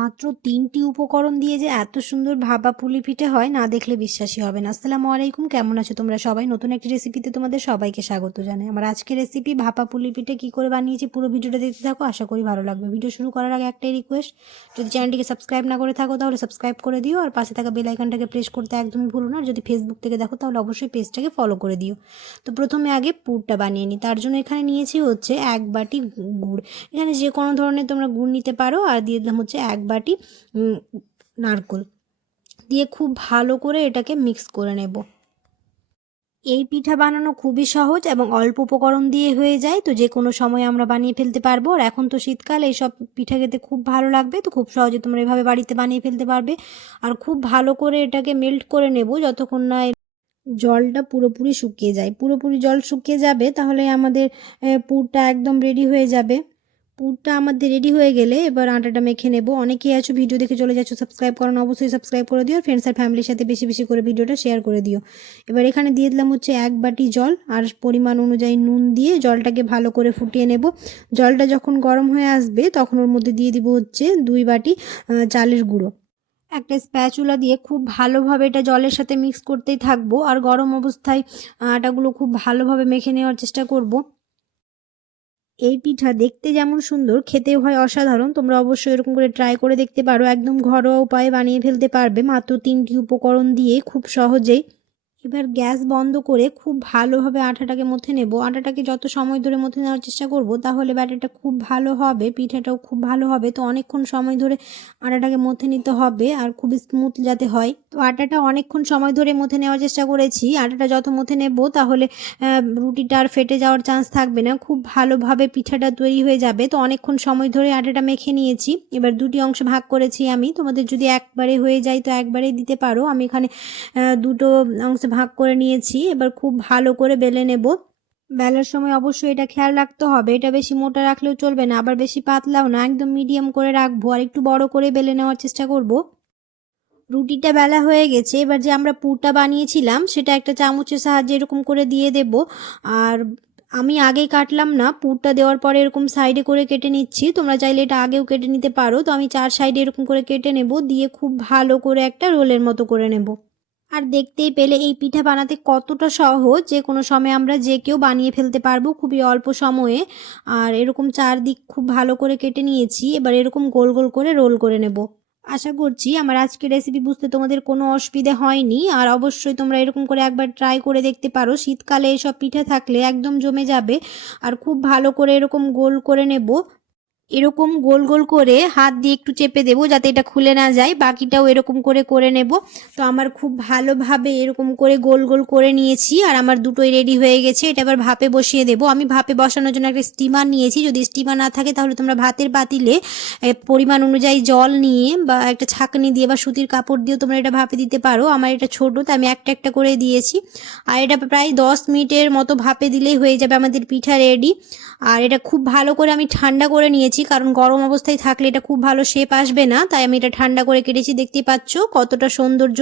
মাত্র তিনটি উপকরণ দিয়ে যে এত সুন্দর ভাপা পুলি পিঠে হয়, না দেখলে বিশ্বাসই হবে না। আসসালামু আলাইকুম, কেমন আছো তোমরা সবাই? নতুন একটি রেসিপিতে তোমাদের সবাইকে স্বাগত জানাই। আমার আজকের রেসিপি ভাপা পুলি পিঠে কী করে বানিয়েছি পুরো ভিডিওটা দেখতে থাকো, আশা করি ভালো লাগবে। ভিডিও শুরু করার আগে একটাই রিকোয়েস্ট যদি চ্যানেলটিকে সাবস্ক্রাইব না করে থাকো তাহলে সাবস্ক্রাইব করে দিও, আর পাশে থাকা বেল আইকনটাকে প্রেস করতে একদমই ভুলো না, আর যদি ফেসবুক থেকে দেখো তাহলে অবশ্যই পেজটাকে ফলো করে দিও। তো প্রথমে আগে পুরটা বানিয়ে নিই। তার জন্য এখানে নিয়েছি হচ্ছে এক বাটি গুড়। এখানে যে কোনো ধরনের তোমরা গুড় নিতে পারো, আর দিয়ে দিলাম হচ্ছে এক বাটি উম, নারকোল দিয়ে খুব ভালো করে এটাকে মিক্স করে নেব। এই পিঠা বানানো খুবই সহজ এবং অল্প উপকরণ দিয়ে হয়ে যায়। তো যে কোনো সময় আমরা বানিয়ে ফেলতে পারব। আর এখন তো শীতকাল এইসব পিঠা খেতে খুব ভালো লাগবে। তো খুব সহজে তোমরা এভাবে বাড়িতে বানিয়ে ফেলতে পারবে। আর খুব ভালো করে এটাকে মেল্ট করে নেব যতক্ষণ না জলটা পুরোপুরি শুকিয়ে যায়। পুরোপুরি জল শুকিয়ে যাবে তাহলে আমাদের পুরটা একদম রেডি হয়ে যাবে। পুরটা আমাদের রেডি হয়ে গেলে এবার আটাটা মেখে নেব। অনেকেই আছো ভিডিও দেখে চলে যাচ্ছ সাবস্ক্রাইব করো অবশ্যই সাবস্ক্রাইব করে দিও ফ্রেন্ডস আর ফ্যামিলির সাথে বেশি বেশি করে ভিডিওটা শেয়ার করে দিও। এবার এখানে দিয়ে দিলাম হচ্ছে এক বাটি জল আর পরিমাণ অনুযায়ী নুন দিয়ে জলটাকে ভালো করে ফুটিয়ে নেব। জলটা যখন গরম হয়ে আসবে তখন ওর মধ্যে দিয়ে দিব হচ্ছে দুই বাটি চালের গুঁড়ো। একটা স্প্যাচুলা দিয়ে খুব ভালোভাবে এটা জলের সাথে মিক্স করতেই থাকব আর গরম অবস্থায় আটাগুলো খুব ভালোভাবে মেখে নেওয়ার চেষ্টা করব। এই পিঠা দেখতে যেমন সুন্দর, খেতেও হয় অসাধারণ। তোমরা অবশ্যই এরকম করে ট্রাই করে দেখতে পারো। একদম ঘরোয়া উপায়ে বানিয়ে ফেলতে পারবে। মাত্র তিনটি উপকরণ দিয়ে খুব সহজেই এবার গ্যাস বন্ধ করে খুব ভালোভাবে আটাটাকে মথে নেব। আটাটাকে যত সময় ধরে মথে নেওয়ার চেষ্টা করব, তাহলে ব্যাটারটা খুব ভালো হবে, পিঠাটাও খুব ভালো হবে। তো অনেকক্ষণ সময় ধরে আটাটাকে মথে নিতে হবে আর খুব স্মুথ যাতে হয়। তো আটাটা অনেকক্ষণ সময় ধরে মথে নেওয়ার চেষ্টা করেছি। আটাটা যত মথে নেব, তাহলে রুটিটা আর ফেটে যাওয়ার চান্স থাকবে না। খুব ভালোভাবে পিঠাটা তৈরি হয়ে যাবে। তো অনেকক্ষণ সময় ধরে আটাটা মেখে নিয়েছি। এবার দুটি অংশ ভাগ করেছি আমি। তোমাদের যদি একবারে হয়ে যায়, তো একবারেই দিতে পারো। আমি এখানে দুটো অংশে ভাগ করে নিয়েছি, এবার খুব ভালো করে বেলে নেব। বেলার সময় অবশ্যই এটা খেয়াল রাখতে হবে, এটা বেশি মোটা রাখলেও চলবে না, আবার বেশি পাতলাও না, একদম মিডিয়াম করে রাখব আর একটু বড় করে বেলে নেওয়ার চেষ্টা করব। রুটিটা বেলা হয়ে গেছে, এবার যে আমরা পুরটা বানিয়েছিলাম, সেটা একটা চামচের সাহায্যে এরকম করে দিয়ে দেব। আর আমি আগে কাটলাম না, পুরটা দেওয়ার পরে এরকম সাইডে করে কেটে নিচ্ছি, তোমরা চাইলে এটা আগেও কেটে নিতে পারো, তো আমি চার সাইডে এরকম করে কেটে নেব, দিয়ে খুব ভালো করে একটা রোলের মতো করে নেব। আর দেখতেই পেলে এই পিঠা বানাতে কতটা সহজ। যে কোনো সময় আমরা যে কেউ বানিয়ে ফেলতে পারব খুবই অল্প সময়ে। আর এরকম চারদিক খুব ভালো করে কেটে নিয়েছি, এবার এরকম গোল গোল করে রোল করে নেব। আশা করছি আমার আজকের রেসিপি বুঝতে তোমাদের কোনো অসুবিধা হয়নি। আর অবশ্যই তোমরা এরকম করে একবার ট্রাই করে দেখতে পারো। শীতকালে এসব পিঠা থাকলে একদম জমে যাবে। আর খুব ভালো করে এরকম গোল করে নেব। এরকম গোল গোল করে হাত দিয়ে একটু চেপে দেবো যাতে এটা খুলে না যায়। বাকিটাও এরকম করে করে নেব। তো আমার খুব ভালোভাবে এরকম করে গোল গোল করে নিয়েছি আর আমার দুটোই রেডি হয়ে গেছে। এটা আবার ভাপে বসিয়ে দেবো। আমি ভাপে বসানোর জন্য একটা স্টিমার নিয়েছি। যদি স্টিমার না থাকে তাহলে তোমরা ভাতের পাতিলে পরিমাণ অনুযায়ী জল নিয়ে বা একটা ছাঁকনি দিয়ে বা সুতির কাপড় দিয়েও তোমরা এটা ভাপে দিতে পারো। আমার এটা ছোটো, তাই আমি একটা একটা করে দিয়েছি। আর এটা প্রায় দশ মিনিটের মতো ভাপে দিলেই হয়ে যাবে আমাদের পিঠা রেডি। আর এটা খুব ভালো করে আমি ঠান্ডা করে নিয়েছি। কারণ গরম অবস্থায় থাকলে এটা খুব ভালো শেপ আসবে না, তাই আমি এটা ঠান্ডা করে কেটেছি, দেখতে পাচ্ছ কতটা সৌন্দর্য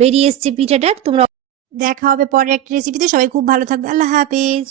বেরিয়ে এসছে পিঠাটার। তোমরা দেখা হবে পরের একটা রেসিপিতে সবাই খুব ভালো থাকবে, আল্লাহ হাফেজ।